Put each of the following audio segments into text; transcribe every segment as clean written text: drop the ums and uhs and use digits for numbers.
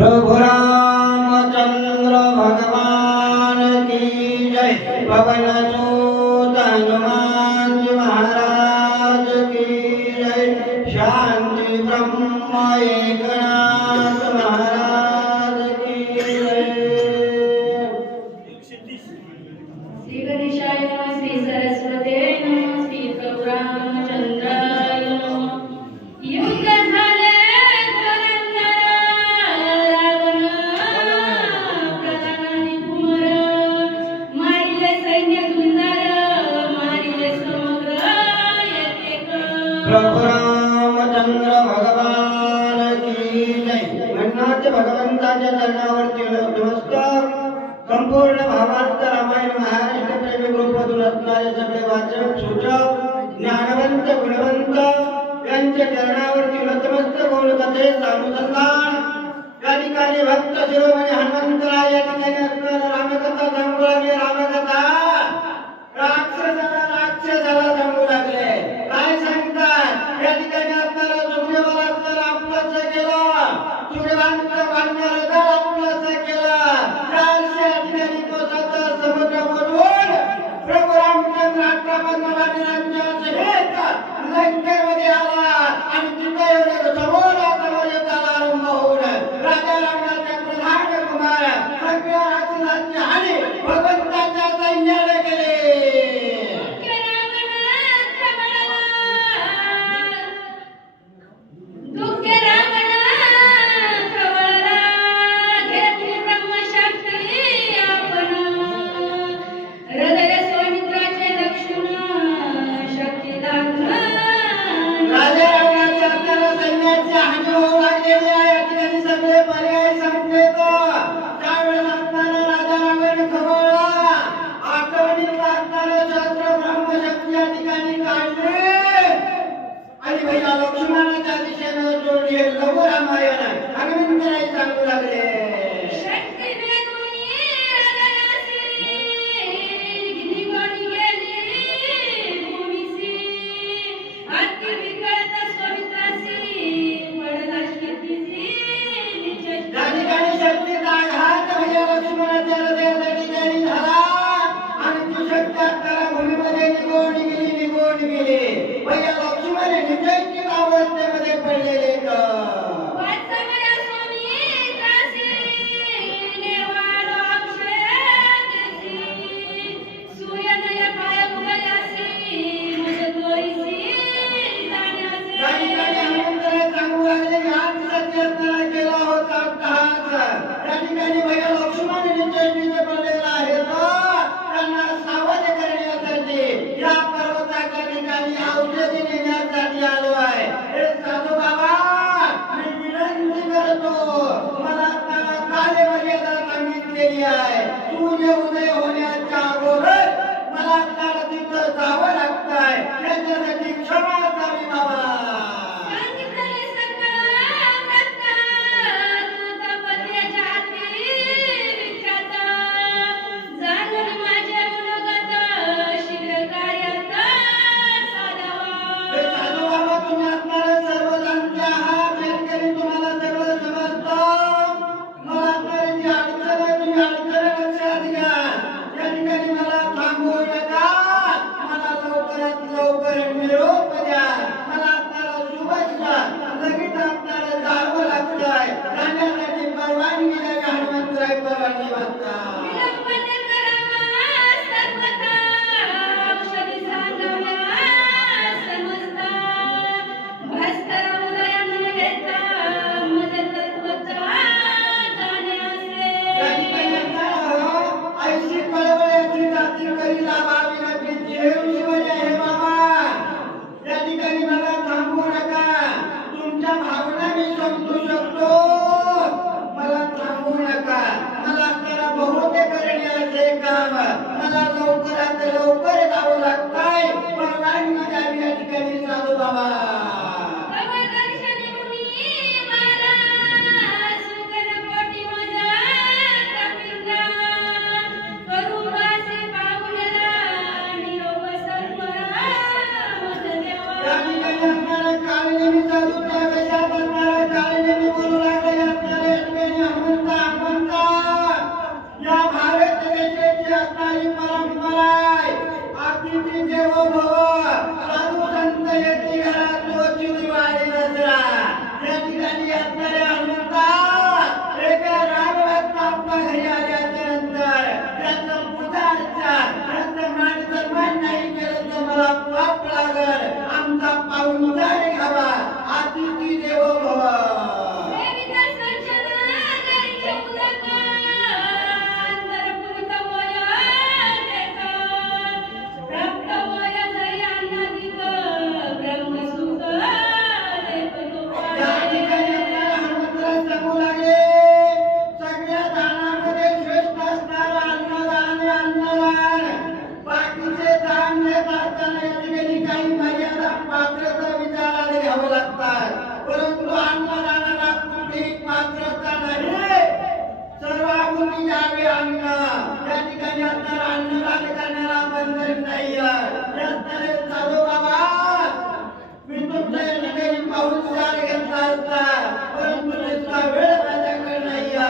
प्रभु रामचंद्र भगवान की जय। पवन सुत हनुमान जी महाराज की जय। शांति ब्रह्म एकनाथ महाराज की जय। श्री गणेशाय नमः, श्री सरस्वते नमः, श्री प्रभु रामचंद्राय नमः। युद्ध झाले पुरंदर, रावण प्रधानी कुमार, मारिले सैन्य सुंदर, मारिले समग्र येतेकर। प्रभु रामचंद्र भगवान की जय। अन्नाथ भगवंताच्या चरणावरती नमस्कार। संपूर्ण भावार्थ रामायण महाराष्ट्र प्रेमी ग्रुपमधून असणारे सगळे वाचक सूचक ज्ञानवंत गुणवंत यांच्या चरणावरती नतमस्तक होऊन कथेचं अनुसंधान या ठिकाणी भक्त शिरोमणी हनुमंतराय या ठिकाणी असणारा रामकथा सांगू लागले। रामकथा राक्षसाला सांगू लागले। काय सांगतात या ठिकाणी असणारा सुग्रीवाला असणारा आपलंसं केलं, सुग्रीवांचं बांधणारं दळ आपलंसं केलं। 400 ठिकाणी कोसाचा समुद्र बुडवून प्रभू रामचंद्र 58 वानरांच्या सहित लंकेमध्ये आला आणि तिथे समोरासमोर युद्धाला आरंभ होऊन राजा रावणाचे प्रधान कुमार सगळ्या राक्षसांची हानी भगवंताच्या सैन्याने केली। दुःखे रावण खवळला, घेतली ब्रह्मशक्ती आपण, हृदय स्वामित्राचे लक्षण शक्ती दाखल। राजा रावणाच्या आपल्याला सैन्याची हानी होऊ लागलेली आहे। या ठिकाणी सगळे पर्याय संपलेत। त्यावेळेस असणारा राजा रावण खवळला, आठवणीला असणारे शस्त्र ब्रह्मशक्ती या ठिकाणी काढले आणि भैया लक्ष्मणाच्या दिशेने जोडली। लघु रामायण हनुमंतराय सांगू लागले। शक्ती देऊनी हृदयासी, निघून गेली भूमीसी, अति विकट स्वामित्रासी, पडला शेतीसी निचेष्टा। या ठिकाणी शक्तीचा आघात भैया लक्ष्मणाच्या हृदयाच्या ठिकाणी झाला आणि ती शक्ती आपल्याला भूमीमध्ये निघून गेली। भैया लक्ष्मण निचेष्टित अवस्थेमध्ये पडलेले वात्सल्य स्वामित्रासी, आहे अन्न. या ठिकाणी आपल्याला अन्नदान करणारा बंधन नाही. याचकडे चालू बाबा, मी तुमच्या या ठिकाणी पाहुणचार घेतला असता, परंतु तितका वेळ माझ्याकडे नाही. या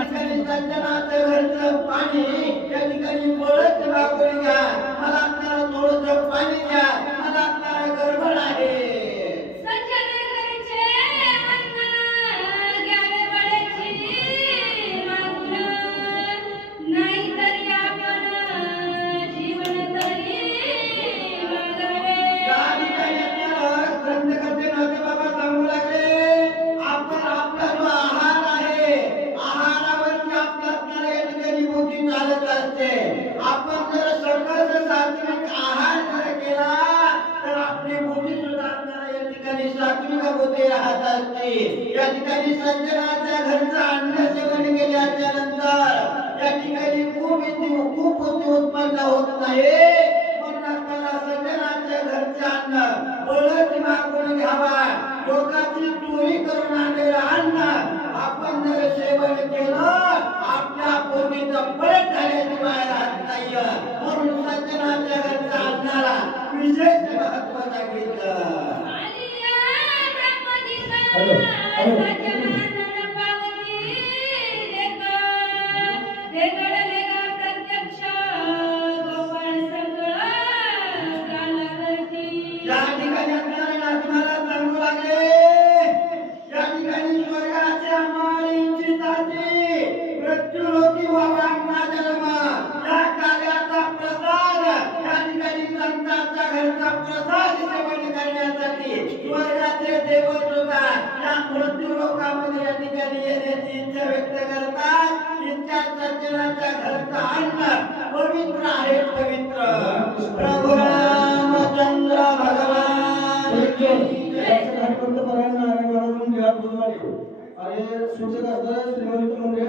ठिकाणी सज्जनाचं घरचं पाणी या ठिकाणी बोलत मागून घ्या. मला आपल्याला थोडंसं पाणी द्या, मला आपल्याला गडबड आहे. सज्जन घरचे अन्न घ्यावे बळेची मागून, नाहीतरी आपण जीवन तरी मागावे. या ठिकाणी आपल्याला ग्रंथकर्ते नाथबाबा सांगू लागले, आपण आपला जो आहार आहे, आहारावरती आपल्याला या ठिकाणी बुद्धी चालत असते. आपण जर सकस सात्विक आहार जर केला तर आपली बुद्धी सुद्धा आपल्याला या ठिकाणी सात्विक बुद्धी राहत असते. या ठिकाणी सज्जनाच्या घरचं अन्न सेवन केल्याच्या नंतर या ठिकाणी खूप बुद्धी उत्पन्न होत नाही. म्हणून आपल्याला सज्जनाच्या घरचं अन्न बळच मागून घ्यावा. लोकांची चोरी करून आणलेलं अन्न आपण जर सेवन केलं, आपल्या पोटीचं पळत झाल्याची बाहेर राहत नाही. म्हणून सज्जनाच्या घरच्या अन्नाला विशेष महत्त्व सांगितलं. आलिया ब्रह्मदिसा हॅलो. सज्जनानन पावती लेका, हे घडले गा प्रत्यक्ष गोपाळ सगळं कालावधी. या ठिकाणी आपल्याला नाथमाला सांगू लागले, या ठिकाणी स्वर्गाच्या माळींची जाती मृत्यूलोकी व्हावा आम्हा जन्म. या कार्याचा प्रसाद या ठिकाणी संतांच्या घरचा प्रसाद सेवन करण्यासाठी स्वर्गाचे देव सुद्धा या मृत्यूलोकामध्ये या ठिकाणी येण्याची इच्छा व्यक्त करतात. इच्छा सज्जनाच्या घरचा अन्न पवित्र आहे, पवित्र. प्रभू रामचंद्र भगवान की जय. आणि सूचक असतात श्रीमंत मंडळ